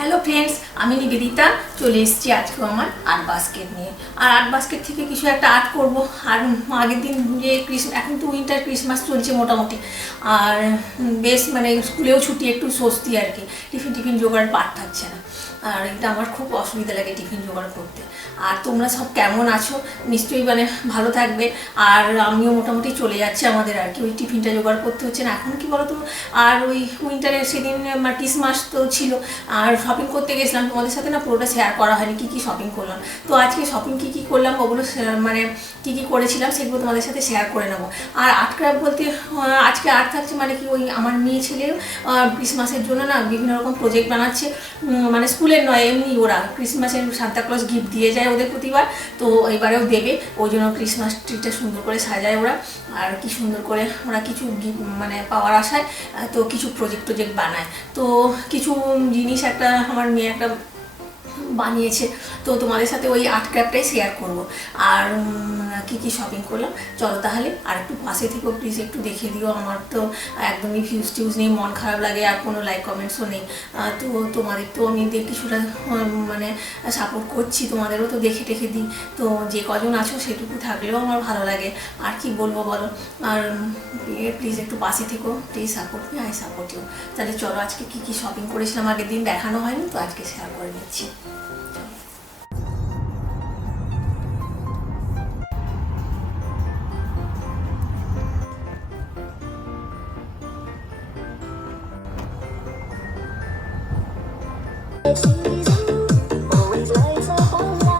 Hello friends, আমি নিবেদিতা চলে এসেছি আজকেও আমার আর্ট বাস্কেট নিয়ে। আর আর্ট বাস্কেট থেকে কিছু একটা আর্ট করব। আর আগের দিন যে এখন তো উইন্টার ক্রিসমাস চলছে মোটামুটি, আর বেশ মানে স্কুলেও ছুটি, একটু স্বস্তি আর কি। টিফিন জোগাড় পার থাকছে না, আর এটা আমার খুব অসুবিধা লাগে টিফিন জোগাড় করতে। আর তোমরা সব কেমন আছো? নিশ্চয়ই মানে ভালো থাকবে। আর আমিও মোটামুটি চলে যাচ্ছে আমাদের আর কি, ওই টিফিনটা জোগাড় করতে হচ্ছে না এখন কি বলো তো। আর ওই উইন্টারে সেদিন ক্রিসমাস তো ছিল, আর শপিং করতে গেছিলাম, তোমাদের সাথে না পুরোটা শেয়ার করা হয়নি কী কী শপিং করলাম। তো আজকে শপিং কী কী করলাম ওগুলো মানে কী কী করেছিলাম সেগুলো তোমাদের সাথে শেয়ার করে নেবো। আর আর্ট ক্রাফট বলতে আজকে আর্ট থাকছে মানে কি, ওই আমার মেয়ে ছেলেও ক্রিসমাসের জন্য না বিভিন্ন রকম প্রজেক্ট বানাচ্ছে। মানে স্কুলের নয়, এমনি ওরা ক্রিসমাসের সান্তা ক্লজ গিফট দিয়ে যায় ওদের প্রতিবার, তো এবারেও দেবে। ওই জন্য ক্রিসমাস ট্রিটা সুন্দর করে সাজায় ওরা, আর কি সুন্দর করে ওরা কিছু গিফট মানে পাওয়ার আশায় তো কিছু প্রজেক্ট বানায়। তো কিছু জিনিস একটা আমার মেয়ে একটা বানিয়েছে, তো তোমাদের সাথে ওই আর্ট ক্রাফটটাই শেয়ার করব। আর কি কি শপিং করলাম চলো তাহলে। আর একটু পাশে থেকেও প্লিজ একটু দেখে দিও, আমার তো একদমই ভিউজ নেই, মন খারাপ লাগে, আর কোনো লাইক কমেন্টসও নেই। তো তোমাদের তো আমি কিছুটা মানে সাপোর্ট করছি, তোমাদেরও তো দেখে টেখে দিই। তো যে কজন আছো সেটুকু থাকলেও আমার ভালো লাগে, আর কি বলবো বলো। আর প্লিজ একটু পাশে থেকো, please support me, I support you. তাহলে চলো আজকে কি কি শপিং করেছিলাম, আগের দিন দেখানো হয়নি, তো আজকে শেয়ার করে নিচ্ছি। Always lights up all night.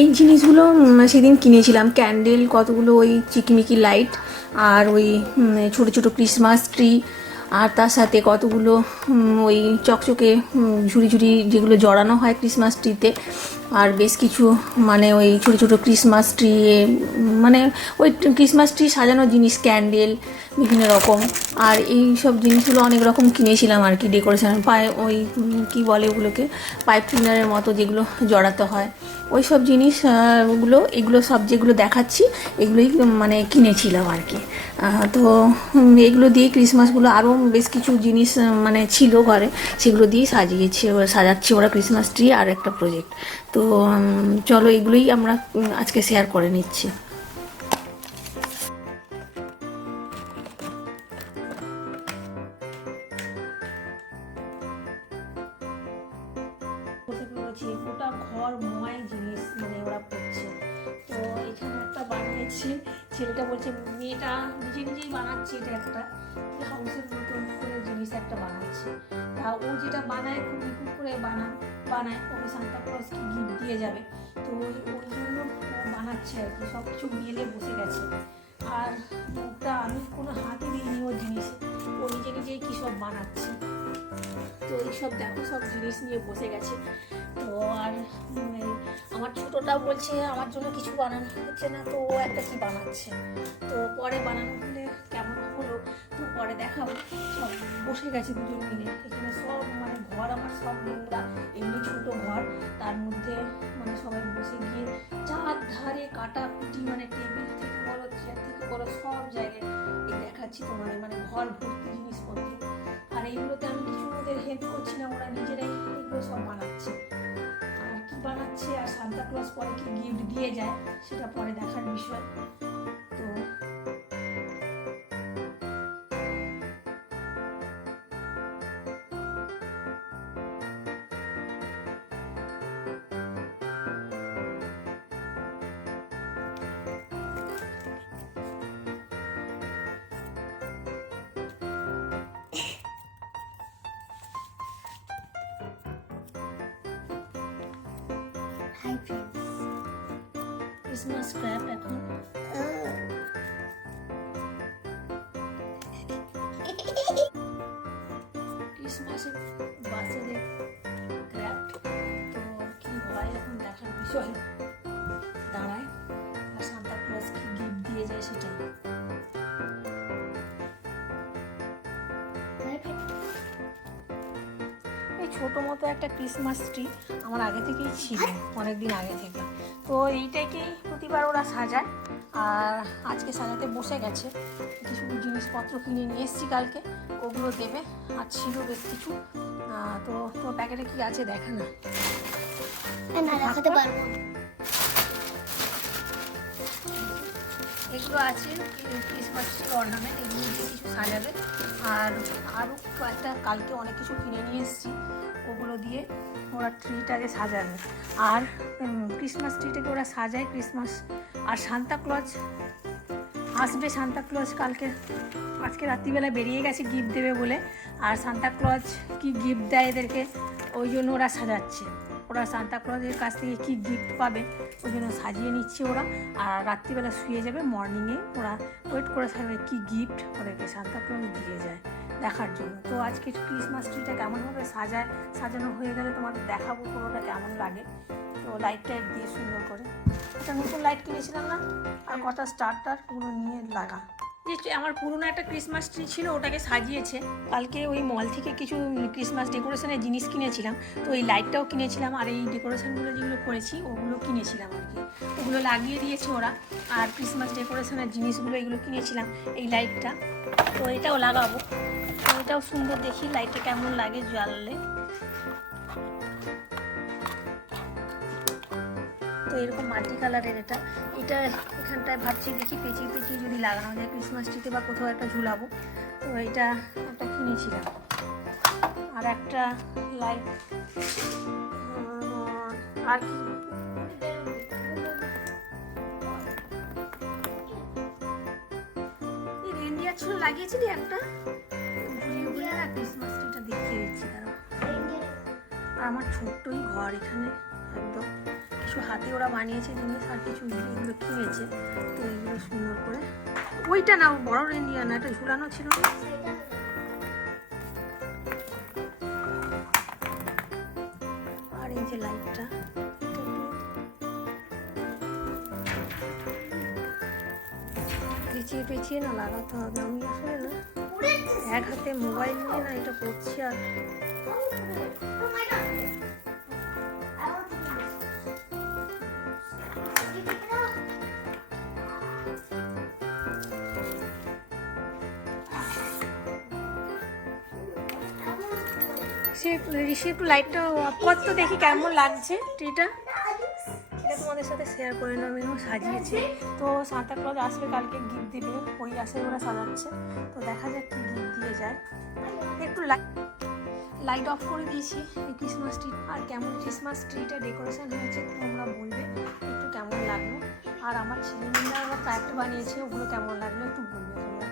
এই জিনিসগুলো সেদিন কিনেছিলাম, ক্যান্ডেল কতগুলো, ওই চিকিমিকি লাইট, আর ওই ছোটো ছোটো ক্রিসমাস ট্রি, আর তার সাথে কতগুলো ওই চকচকে ঝুড়ি ঝুড়ি যেগুলো জড়ানো হয় ক্রিসমাস ট্রিতে, আর বেশ কিছু মানে ওই ছোটো ছোটো ক্রিসমাস ট্রি, মানে ওই ক্রিসমাস ট্রি সাজানো জিনিস, ক্যান্ডেল বিভিন্ন রকম। আর এই সব জিনিসগুলো অনেক রকম কিনেছিলাম আর কি, ডেকোরেশন ওই কী বলে ওগুলোকে, পাইপ ক্লিনারের মতো যেগুলো জড়াতে হয়, ওই সব জিনিস ওগুলো, এগুলো সব যেগুলো দেখাচ্ছি এগুলোই মানে কিনেছিলাম আর কি। তো এগুলো দিয়ে ক্রিসমাসগুলো, আরও বেশ কিছু জিনিস মানে ছিল ঘরে, সেগুলো দিয়েই সাজাচ্ছি ওরা ক্রিসমাস ট্রি আর একটা প্রজেক্ট। তো চলো এগুলোই আমরা আজকে শেয়ার করে নিচ্ছি। গোটা ঘর ময় জিনিস মানে ওরা করছে। তো এখানে একটা বানিয়েছি, ছেলেটা বলছে, মেয়েটা নিজেই বানাচ্ছে, এটা একটা হাউসের মতন করে জিনিস একটা বানাচ্ছে। তা ও যেটা বানায় খুব নিখুঁত করে বানায় ওকে সান্তাক্লজকে গিফট দিয়ে যাবে, তো ওই জন্য বানাচ্ছে আর কি, সব কিছু মিলে বসে গেছে। আর ওটা আমি কোনো হাতে দিইনি ওর জিনিসে, ও নিজেই কী সব বানাচ্ছে। তো এইসব দেখো সব জিনিস নিয়ে বসে গেছে। তো আর আমার ছোটোটা বলছে আমার জন্য কিছু বানানো হচ্ছে না, তো ও একটা কি বানাচ্ছে, তো পরে বানানো হলে কেমন হলো তো পরে দেখাবো। সব বসে গেছে দুজন মিলে, এখানে সব মানে ঘর আমার সব নোংরা, এমনি ছোটো ঘর, তার মধ্যে মানে সবাই বসে গিয়ে চার ধারে কাটাকুটি, মানে টেবিল থেকে বলো, চেয়ার থেকে বলো, সব জায়গায় এই দেখাচ্ছি তোমাদের, মানে ঘর ভর্তি জিনিসপত্র। আর এইগুলোতে আমি কিছু ওদের হেল্প করছি না, ওরা নিজেরাই এগুলো সব বানাচ্ছে। আর কি বানাচ্ছে আর সান্তাক্লজ পরে কি গিফট দিয়ে যায় সেটা পরে দেখার বিষয়। তো Hi friends, ক্রিসমাস ক্র্যাপ এখন ক্রিসমাসের বাচ্চাদের ক্র্যাপ, তো কি হয় এখন দেখার বিষয় দাঁড়ায়, আর সান্তা ক্লজ কি গিফট দিয়ে যায় সেটাই। এই ছোটো মতো একটা ক্রিসমাস ট্রি আমার আগে থেকেই ছিল, অনেকদিন আগে থেকে। তো এইটাকেই প্রতিবার ওরা সাজায়, আর আজকে সাজাতে বসে গেছে। কিছু জিনিসপত্র কিনে নিয়ে এসেছি কালকে, ওগুলো দেবে। আর ছিল বেশ কিছু। তো তোর প্যাকেটে কি আছে দেখা না, দেখাতে পারবো। এগুলো আছে ক্রিসমাস ট্রি অর্নামেন্ট, এগুলো দিয়ে কিছু সাজাবে। আর আরও কয়েকটা কালকে অনেক কিছু কিনে নিয়ে এসেছি, ওগুলো দিয়ে ওরা ট্রিটাকে সাজাবে। আর ক্রিসমাস ট্রিটাকে ওরা সাজায় ক্রিসমাস। আর সান্তা ক্লজ আসবে, সান্তা ক্লজ আজকে রাত্রিবেলা বেরিয়ে গেছে গিফট দেবে বলে। আর সান্তা ক্লজ কি গিফট দেয় এদেরকে, ওই জন্য ওরা সাজাচ্ছে। ওরা সান্তা ক্লজের কাছ থেকে কী গিফট পাবে ওই জন্য সাজিয়ে নিচ্ছে ওরা। আর রাত্রিবেলা শুয়ে যাবে, মর্নিংয়ে ওরা ওয়েট করে থাকবে কী গিফট ওদেরকে সান্তা ক্লজ দিয়ে যায় দেখার জন্য। তো আজকে ক্রিসমাস ট্রিটা কেমনভাবে সাজানো হয়ে গেলে তোমাদের দেখাবো পুরোটা কেমন লাগে। তো লাইট টাইট দিয়ে সুন্দর করে, একটা নতুন লাইট কিনেছিলাম না, আর কটা স্টার ওগুলো নিয়ে লাগা। যে আমার পুরনো একটা ক্রিসমাস ট্রি ছিল, ওটাকে সাজিয়েছে। কালকে ওই মল থেকে কিছু ক্রিসমাস ডেকোরেশনের জিনিস কিনেছিলাম, তো এই লাইটটাও কিনেছিলাম। আর এই ডেকোরেশনগুলো যেগুলো করেছি ওগুলো কিনেছিলাম আর কি, ওগুলো লাগিয়ে দিয়েছে ওরা। আর ক্রিসমাস ডেকোরেশনের জিনিসগুলো এগুলো কিনেছিলাম, এই লাইটটা। তো এটাও লাগাবো, এটাও সুন্দর দেখি লাইটটা কেমন লাগে জ্বাললে। তো এরকম মাল্টি কালারের এটা এখানটায় ভাবছি দেখি পেঁচিয়ে যদি লাগানো যায় ক্রিসমাস ট্রিতে বা কোথাও একটা ঝুলাবো। তো এটা একটা কিনেছিলাম। আর একটা লাইট, আর কি এই রেন্ডিয়ার ছিল লাগিয়েছিলি একটা, ঘুরিয়ে না ক্রিসমাস ট্রিটা দেখিয়ে দিচ্ছি তারা। আর আমার ছোট্টই ঘর এখানে একদম, কিছু হাতে ওরা বানিয়েছে জিনিস, আর কিছু এগুলো কিনেছে। তো এগুলো সুন্দর করে, ওইটা না বড় রেন্ডিয়া না, এটা ঝুলানো ছিল না। আর এই যে লাইটটা পেঁচিয়ে না লাগাতে হবে। আমি আসলে না এক হাতে মোবাইল নিয়ে না এটা করছি। আর ঋষি একটু লাইটটা অফ করতে দেখি কেমন লাগছে ট্রিটা, এটা তোমাদের সাথে শেয়ার করে নেব। আমি সাজিয়েছি, তো সান্তা ক্লজ আসবে কালকে গিফট দেবে, ওই আসে ওরা সাজাচ্ছে। তো দেখা যাক কি গিফট দিয়ে যায়। একটু লাইট অফ করে দিয়েছি এই ক্রিসমাস ট্রি। আর কেমন ক্রিসমাস ট্রিটা ডেকোরেশন হয়েছে তোমরা বলবে একটু কেমন লাগলো। আর আমার ছেলেমেয়েরা আবার ক্র্যাফট বানিয়েছে, ওগুলো কেমন লাগলো একটু বলবে তোমরা।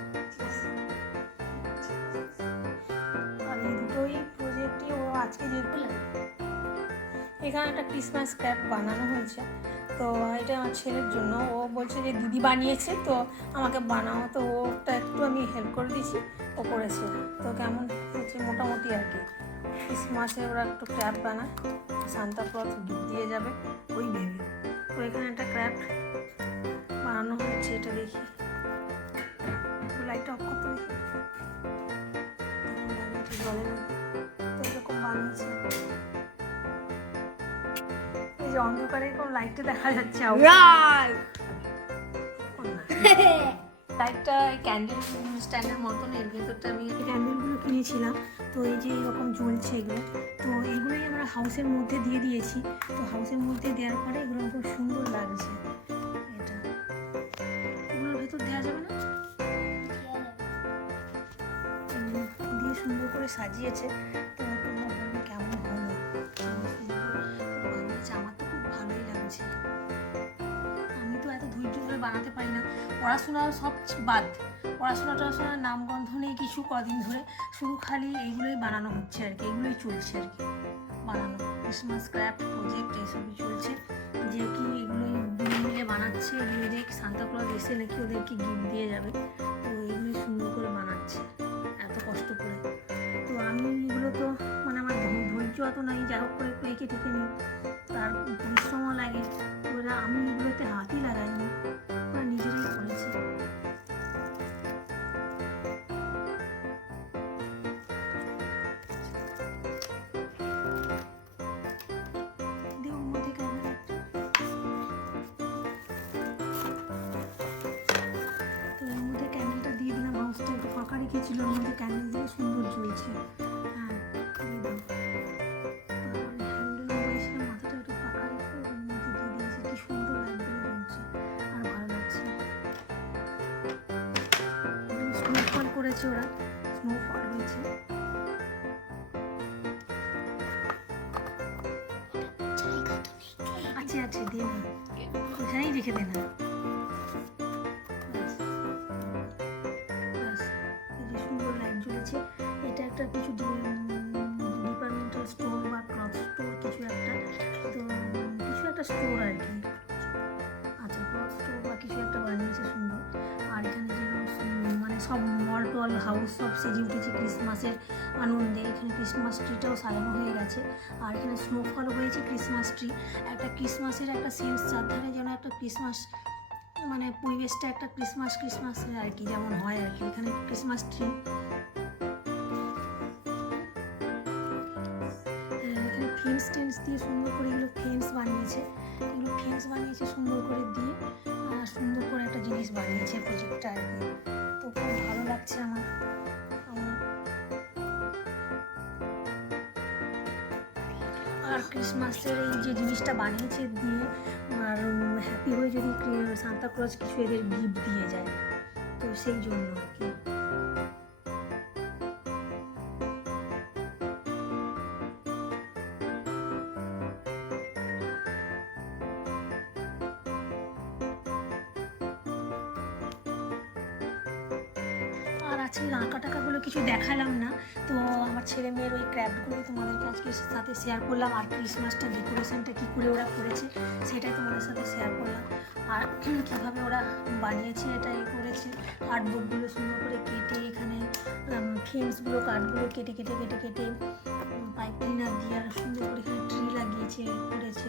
আর এই দুটোই প্রজেক্টই ও আজকে যেহেতু এখানে একটা ক্রিসমাস ক্র্যাপ বানানো হয়েছে, তো এটা আমার ছেলের জন্য। ও বলছে যে দিদি বানিয়েছে তো আমাকে বানাও, তো ওটা একটু আমি হেল্প করে দিয়েছি, ও করেছে। তো কেমন হচ্ছে মোটামুটি আর কি। ক্রিসমাসে ওরা একটু ক্র্যাপ বানায়, সান্তা ক্লজ গিফট দিয়ে যাবে ওই ভেবে। তো এখানে একটা ক্র্যাপ বানানো হচ্ছে, এটা দেখি লাইটটা অফ করতে দেখি ঠিক বলে না। তো এরকম বানিয়েছে, এই যে অন্ধকারে কোন লাইটটা দেখা যাচ্ছে, লাইটটা ক্যান্ডেল স্ট্যান্ডের মতন। এর ভেতরটা আমি ক্যান্ডেলগুলো কিনেছিলাম, তো এই যে এরকম জ্বলছে এগুলো। তো এইগুলোই আমরা হাউসের মধ্যে দিয়ে দিয়েছি। তো হাউসের মধ্যে দেওয়ার পরে এগুলো খুব সুন্দর লাগছে। এটা এগুলোর ভেতর দেওয়া যাবে না, দিয়ে সুন্দর করে সাজিয়েছে। তো তোমরা বলবে কেমন হলো, বানিয়েছে। আমার তো খুব ভালোই লাগছে। আমি তো এত ধৈর্য ধরে বানাতে পারি না, পড়াশোনা সব বাদ, পড়াশোনার নামগন্ধ নেই কিছু কদিন ধরে, শুধু খালি এইগুলোই বানানো হচ্ছে আর কি, এগুলোই চলছে আর কি বানানো। ক্রিসমাস ক্র্যাফট প্রজেক্ট এইসবই চলছে, যে কি এগুলোই মিলে বানাচ্ছে নিজে সান্তাক্লজ এসে নাকি ওদেরকে গিফট দিয়ে যাবে, তো এইগুলো সুন্দর করে বানাচ্ছে এত কষ্ট করে। তো আমি এগুলো তো মানে আমার ধৈর্য অত নাই, যা হোক করে একটু এঁকে ঠেকে নিই, তার পরিশ্রমও লাগে। তো ওরা আমি এগুলোতে হাতই লাগাইনি, ওরা নিজেরাই করেছে। দিয়ে ওর মধ্যে ক্যামেরা তো এর মধ্যে ক্যান্ডেলটা দিয়ে দিলাম, হাউসটা একটু ফাঁকা রেখেছিল, ওর মধ্যে ক্যান্ডেল দিয়ে সুন্দর জ্বলছে। হ্যাঁ দিয়ে দাও। তারপরে হ্যান্ডেল বলেছিলাম মাথাটা একটু ফাঁকা রেখে ওর মধ্যে দিয়ে দিয়েছি, কি সুন্দর লাইটগুলো জ্বলছে আর ভালো লাগছে। স্নোফল করেছে ওরা, স্নোফল হয়েছে। আছে আছে দে না, ওখানেই রেখে দে না। ব্যাস, এই যে সুন্দর লাইট জ্বলেছে। এটা একটা কিছু ডিপার্টমেন্টাল স্টোর বা ক্লথ স্টোর কিছু একটা, তো কিছু একটা স্টোর আর কি। আচ্ছা ক্লথ স্টোর বা কিছু একটা বানিয়েছে সুন্দর। আর এখানে যে মানে সব মল টল হাউস সব সেজে উঠেছে ক্রিসমাসের আনন্দে। এখানে ক্রিসমাস ট্রিটাও সাজানো হয়ে গেছে, আর এখানে স্নোফল হয়েছে ক্রিসমাস ট্রি। একটা ক্রিসমাসের একটা সেন্স, চারধারে যেন একটা ক্রিসমাস মানে পরিবেশটা একটা ক্রিসমাস ক্রিসমাস আর কি যেমন হয় আর কি। এখানে ক্রিসমাস ট্রি, এখানে ফেন্স টেন্স দিয়ে সুন্দর করে এগুলো ফেন্স বানিয়েছে, এগুলো ফেন্স বানিয়েছে সুন্দর করে দিয়ে, সুন্দর করে একটা জিনিস বানিয়েছে প্রজেক্টটা আর কি। তো খুব ভালো লাগছে আমার। আর ক্রিসমাসের এই যে জিনিসটা বানিয়েছে দিয়ে আর হ্যাপি হয়ে যদি সান্তাক্লজ কিছু এদের গিফট দিয়ে যায়, তো সেই জন্য আর কি। আর আজকে আঁকা টাকাগুলো কিছু দেখালাম না, তো আমার ছেলে মেয়ের ওই ক্র্যাফটগুলো তোমাদেরকে আজকে সাথে শেয়ার করলাম। আর ক্রিসমাসটা ডেকোরেশনটা কী করে ওরা করেছে সেটাই তোমাদের সাথে শেয়ার করলাম। আর কীভাবে ওরা বানিয়েছে এটা করেছে, কার্ডবোর্ডগুলো সুন্দর করে কেটে এখানে ফেন্সগুলো কাঠগুলো কেটে কেটে কেটে কেটে পাইপ ক্লিনার দিয়ে আর সুন্দর করে এখানে ট্রি লাগিয়েছে করেছে।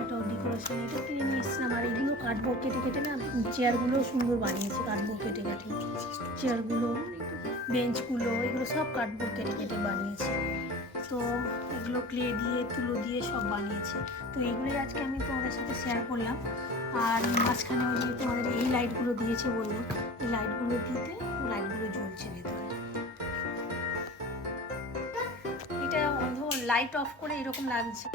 একটা ডেকোরেশন এটা কিনে নিয়ে এসেছিলাম। আর এগুলো কার্ডবোর্ড কেটে কেটে না চেয়ারগুলোও সুন্দর বানিয়েছে, কার্ডবোর্ড কেটে কেটে চেয়ারগুলো বেঞ্চগুলো এগুলো সব কার্ডবোর্ড কেটে কেটে বানিয়েছে। তো এগুলো ক্লে দিয়ে তুলো দিয়ে সব বানিয়েছে। তো এগুলোই আজকে আমি তোমাদের সাথে শেয়ার করলাম। আর মাঝখানে ওই যে তোমাদের এই লাইটগুলো দিয়েছে বললো, এই লাইটগুলো দিতে লাইটগুলো জ্বলছে ভেতরে। এটা অন্ধ লাইট অফ করে এরকম লাগছে।